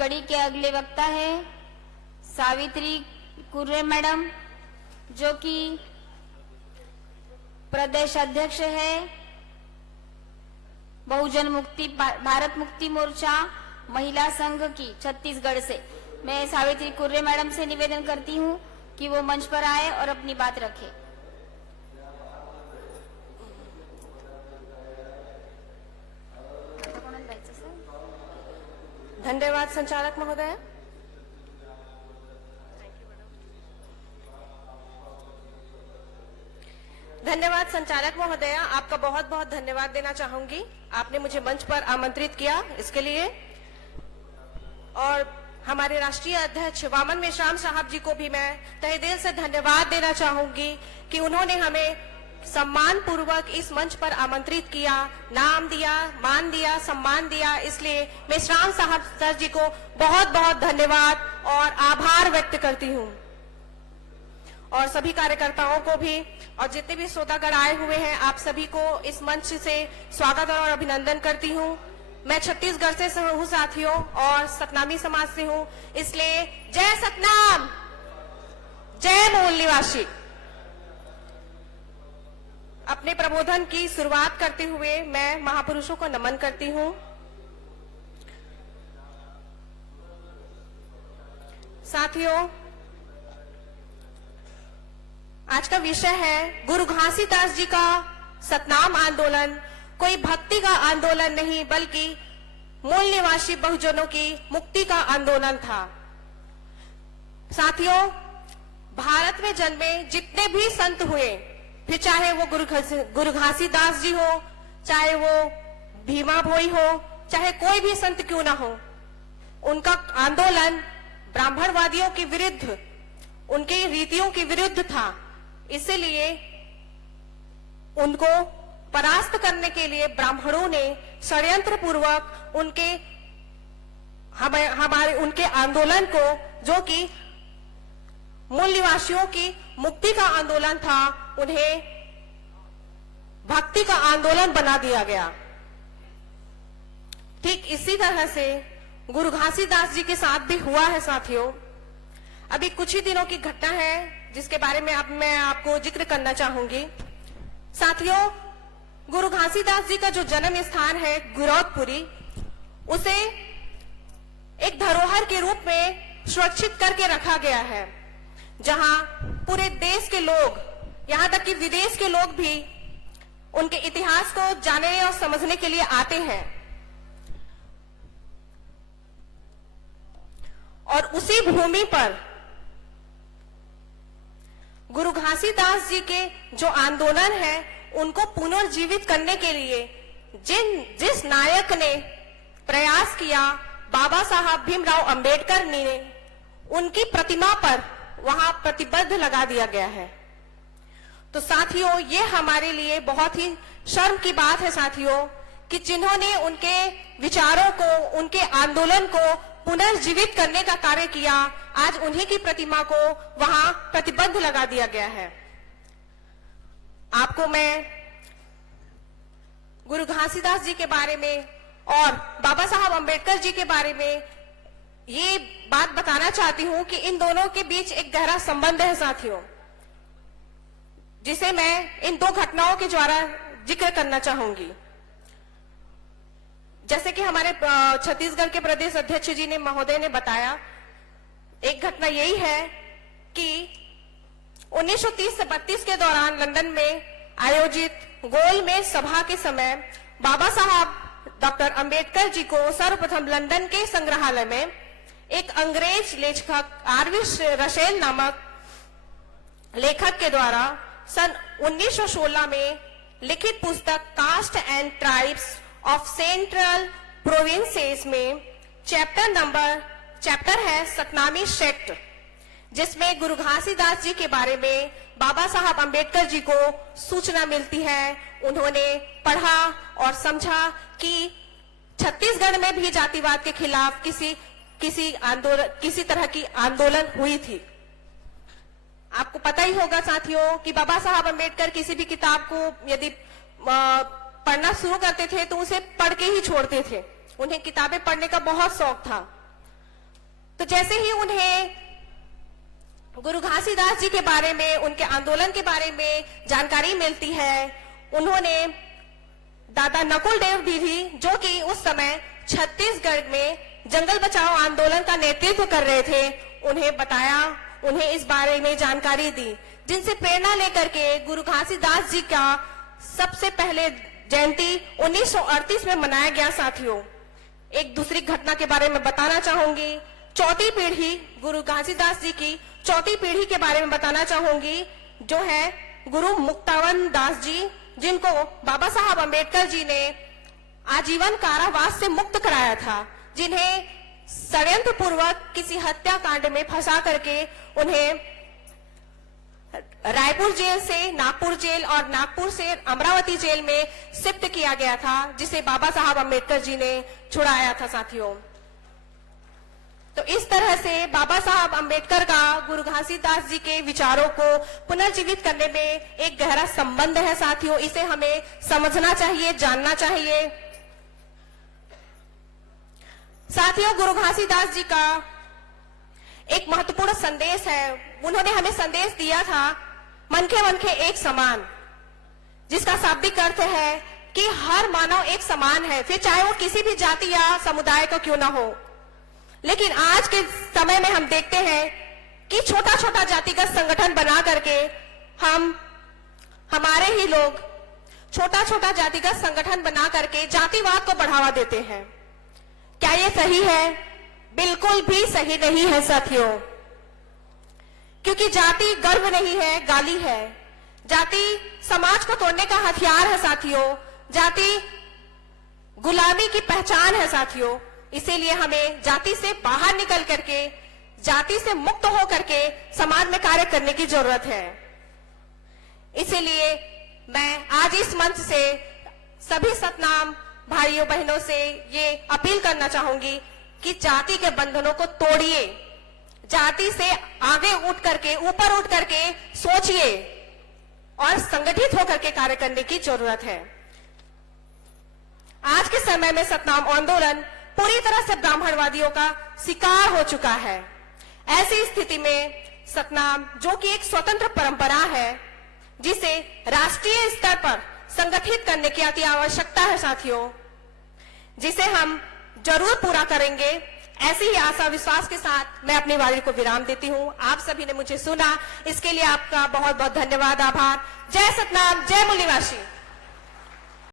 कड़ी के अगले वक्ता है सावित्री कुर्रे मैडम, जो कि प्रदेश अध्यक्ष है बहुजन मुक्ति भारत मुक्ति मोर्चा महिला संघ की छत्तीसगढ़ से। मैं सावित्री कुर्रे मैडम से निवेदन करती हूं कि वो मंच पर आए और अपनी बात रखें। धन्यवाद संचालक महोदय। धन्यवाद संचालक महोदय, आपका बहुत बहुत धन्यवाद देना चाहूंगी। आपने मुझे मंच पर आमंत्रित किया इसके लिए। और हमारे राष्ट्रीय अध्यक्ष वामन मेश्राम साहब जी को भी मैं तहे दिल से धन्यवाद देना चाहूंगी कि उन्होंने हमें सम्मान पूर्वक इस मंच पर आमंत्रित किया, नाम दिया, मान दिया, सम्मान दिया। इसलिए मेश्राम साहब सर जी को बहुत बहुत धन्यवाद और आभार व्यक्त करती हूँ। और सभी कार्यकर्ताओं को भी और जितने भी श्रोतागण आए हुए हैं, आप सभी को इस मंच से स्वागत और अभिनंदन करती हूँ। मैं छत्तीसगढ़ से हूँ साथियों और सतनामी समाज से हूँ, इसलिए जय सतनाम, जय मूल निवासी। अपने प्रबोधन की शुरुआत करते हुए मैं महापुरुषों को नमन करती हूँ। साथियों, आज का विषय है गुरु घासीदास जी का सतनाम आंदोलन कोई भक्ति का आंदोलन नहीं, बल्कि मूल निवासी बहुजनों की मुक्ति का आंदोलन था। साथियों, भारत में जन्मे जितने भी संत हुए, फिर चाहे वो गुरु घासीदास जी हो, चाहे वो भीमा भोई हो, चाहे कोई भी संत क्यों ना हो, उनका आंदोलन ब्राह्मणवादियों के विरुद्ध, उनकी रीतियों के विरुद्ध था। इसलिए उनको परास्त करने के लिए ब्राह्मणों ने षड्यंत्र पूर्वक उनके आंदोलन को, जो कि मूल निवासियों की मुक्ति का आंदोलन था, उन्हें भक्ति का आंदोलन बना दिया गया। ठीक इसी तरह से गुरु घासीदास जी के साथ भी हुआ है। साथियों, अभी कुछ ही दिनों की घटना है जिसके बारे में मैं आपको जिक्र करना चाहूंगी। साथियों, गुरु घासीदास जी का जो जन्म स्थान है गिरौदपुरी, उसे एक धरोहर के रूप में सुरक्षित करके रखा गया है, जहां पूरे देश के लोग, यहां तक कि विदेश के लोग भी उनके इतिहास को जानने और समझने के लिए आते हैं। और उसी भूमि पर गुरु घासीदास जी के जो आंदोलन है, उनको पुनर्जीवित करने के लिए जिस नायक ने प्रयास किया, बाबा साहब भीमराव अंबेडकर ने, उनकी प्रतिमा पर वहां प्रतिबंध लगा दिया गया है। तो साथियों, ये हमारे लिए बहुत ही शर्म की बात है साथियों, कि जिन्होंने उनके विचारों को, उनके आंदोलन को पुनर्जीवित करने का कार्य किया, आज उन्हीं की प्रतिमा को वहां प्रतिबंध लगा दिया गया है। आपको मैं गुरु घासीदास जी के बारे में और बाबा साहब अंबेडकर जी के बारे में ये बात बताना चाहती हूं कि इन दोनों के बीच एक गहरा संबंध है साथियों, जिसे मैं इन दो घटनाओं के द्वारा जिक्र करना चाहूंगी। जैसे कि हमारे छत्तीसगढ़ के प्रदेश अध्यक्ष जी ने महोदय ने बताया, एक घटना यही है कि 1930 से 32 के दौरान लंदन में आयोजित गोलमेज सभा के समय बाबा साहब डॉक्टर अंबेडकर जी को सर्वप्रथम लंदन के संग्रहालय में एक अंग्रेज लेखक आरवी रसेल नामक लेखक के द्वारा सन 1916 में लिखित पुस्तक caste and tribes of central provinces में चैप्टर है सतनामी सेक्ट, जिसमें गुरु घासीदास जी के बारे में बाबा साहब अंबेडकर जी को सूचना मिलती है। उन्होंने पढ़ा और समझा कि छत्तीसगढ़ में भी जातिवाद के खिलाफ किसी तरह की आंदोलन हुई थी। आपको पता ही होगा साथियों कि बाबा साहब अंबेडकर किसी भी किताब को यदि पढ़ना शुरू करते थे तो उसे पढ़ के ही छोड़ते थे। उन्हें किताबें पढ़ने का बहुत शौक था। तो जैसे ही उन्हें गुरु घासीदास जी के बारे में, उनके आंदोलन के बारे में जानकारी मिलती है, उन्होंने दादा नकुल देव जी, जो कि उस समय छत्तीसगढ़ में जंगल बचाओ आंदोलन का नेतृत्व कर रहे थे, उन्हें बताया, उन्हें इस बारे में जानकारी दी, जिनसे प्रेरणा लेकर के गुरु घासीदास जी का सबसे पहले जयंती 1938 में मनाया गया। साथियों, एक दूसरी घटना के बारे में बताना चाहूंगी। चौथी पीढ़ी, गुरु घासीदास जी की चौथी पीढ़ी के बारे में बताना चाहूंगी, जो है गुरु मुक्तावन दास जी, जिनको बाबा साहब अम्बेडकर जी ने आजीवन कारावास से मुक्त कराया था, जिन्हें षड्यंत्र पूर्वक किसी हत्याकांड में फंसा करके उन्हें रायपुर जेल से नागपुर जेल और नागपुर से अमरावती जेल में शिफ्ट किया गया था, जिसे बाबा साहब अम्बेडकर जी ने छुड़ाया था। साथियों, तो इस तरह से बाबा साहब अम्बेडकर का गुरु घासीदास जी के विचारों को पुनर्जीवित करने में एक गहरा संबंध है। साथियों, इसे हमें समझना चाहिए, जानना चाहिए। साथियों, गुरु घासीदास जी का एक महत्वपूर्ण संदेश है। उन्होंने हमें संदेश दिया था, मनखे मनखे एक समान, जिसका शाब्दिक अर्थ है कि हर मानव एक समान है, फिर चाहे वो किसी भी जाति या समुदाय का क्यों ना हो। लेकिन आज के समय में हम देखते हैं कि छोटा छोटा जातिगत संगठन बना करके हमारे ही लोग छोटा छोटा जातिगत संगठन बना करके जातिवाद को बढ़ावा देते हैं। क्या ये सही है? बिल्कुल भी सही नहीं है साथियों, क्योंकि जाति गर्व नहीं है, गाली है। जाति समाज को तोड़ने का हथियार है साथियों। जाति गुलामी की पहचान है साथियों। इसीलिए हमें जाति से बाहर निकल करके, जाति से मुक्त हो करके समाज में कार्य करने की जरूरत है। इसीलिए मैं आज इस मंच से सभी सतनाम भाइयों बहनों से ये अपील करना चाहूंगी कि जाति के बंधनों को तोड़िए, जाति से आगे उठ करके, ऊपर उठ करके सोचिए और संगठित होकर के कार्य करने की जरूरत है। आज के समय में सतनाम आंदोलन पूरी तरह से ब्राह्मणवादियों का शिकार हो चुका है। ऐसी स्थिति में सतनाम, जो कि एक स्वतंत्र परंपरा है, जिसे राष्ट्रीय स्तर पर संगठित करने की अति आवश्यकता है साथियों, जिसे हम जरूर पूरा करेंगे। ऐसी ही आशा विश्वास के साथ मैं अपनी वाणी को विराम देती हूँ। आप सभी ने मुझे सुना, इसके लिए आपका बहुत बहुत धन्यवाद, आभार। जय सतनाम, जय मूल निवासी।